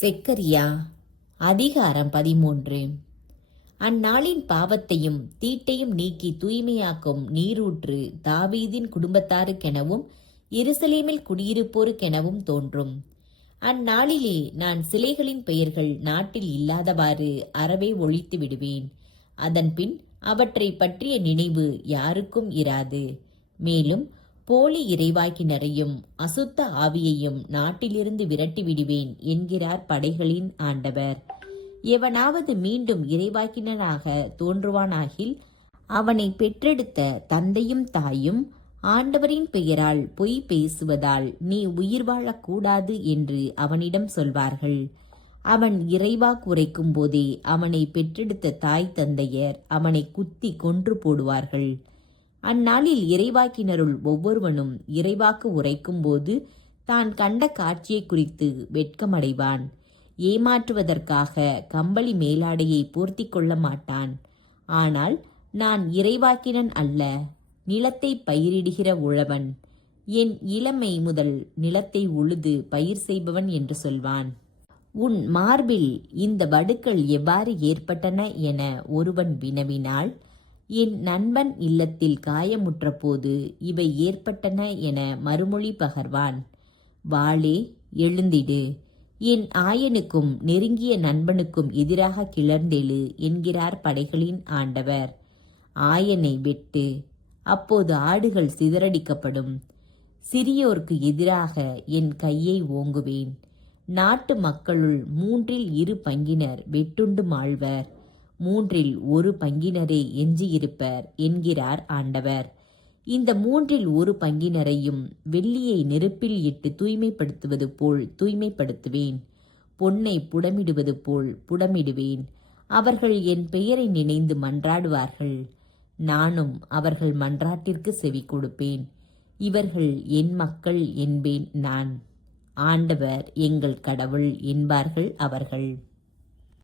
செக்கரியா அதிகாரம் 13. அந்நாளின் பாவத்தையும் தீட்டையும் நீக்கி தூய்மையாக்கும் நீரூற்று தாவீதின் குடும்பத்தாருக்கெனவும் எருசலேமில் குடியிருப்போருக்கெனவும் தோன்றும். அந்நாளிலே நான் சிலைகளின் பெயர்கள் நாட்டில் இல்லாதவாறு அறவே ஒழித்து விடுவேன். அதன்பின் அவற்றை பற்றிய நினைவு யாருக்கும் இராது. மேலும் போலி இறைவாக்கினரையும் அசுத்த ஆவியையும் நாட்டிலிருந்து விரட்டி விடுவேன் என்கிறார் படைகளின் ஆண்டவர். எவனாவது மீண்டும் இறைவாக்கினராக தோன்றுவானாகில் அவனை பெற்றெடுத்த தந்தையும் தாயும் ஆண்டவரின் பெயரால் பொய் பேசுவதால் நீ உயிர் வாழக்கூடாது என்று அவனிடம் சொல்வார்கள். அவன் இறைவாக்கு உரைக்கும் போதே அவனை பெற்றெடுத்த தாய் தந்தையர் அவனை குத்தி கொன்று போடுவார்கள். அந்நாளில் இறைவாக்கினருள் ஒவ்வொருவனும் இறைவாக்கு உரைக்கும் போது தான் கண்ட காட்சியை குறித்து வெட்கமடைவான். ஏமாற்றுவதற்காக கம்பளி மேலாடையை போர்த்தி கொள்ள மாட்டான். ஆனால் நான் இறைவாக்கினன் அல்ல, நிலத்தை பயிரிடுகிற உழவன். என் இளமை முதல் நிலத்தை உழுது பயிர் செய்பவன் என்று சொல்வான். உன் மார்பில் இந்த வடுக்கள் எவ்வாறு ஏற்பட்டன என ஒருவன் வினவினால், என் நண்பன் இல்லத்தில் காயமுற்ற போது இவை ஏற்பட்டன என மறுமொழி பகர்வான். வாளே, எழுந்திடு, என் ஆயனுக்கும் நெருங்கிய நண்பனுக்கும் எதிராக கிளர்ந்தெழு என்கிறார் படைகளின் ஆண்டவர். ஆயனை வெட்டு, அப்போது ஆடுகள் சிதறடிக்கப்படும். சிறியோர்க்கு எதிராக என் கையை ஓங்குவேன். நாட்டு மக்களுள் 2/3 பங்கினர் வெட்டுண்டு மாழ்வர். 3/1 பங்கினரே எஞ்சியிருப்பர் என்கிறார் ஆண்டவர். இந்த 3/1 பங்கினரையும் வெள்ளியை நெருப்பில் இட்டு தூய்மைப்படுத்துவது போல் தூய்மைப்படுத்துவேன். பொன்னை புடமிடுவது போல் புடமிடுவேன். அவர்கள் என் பெயரை நினைந்து மன்றாடுவார்கள். நானும் அவர்கள் மன்றாட்டிற்கு செவி கொடுப்பேன். இவர்கள் என் மக்கள் என்பேன் நான். ஆண்டவர் எங்கள் கடவுள் என்பார்கள் அவர்கள்.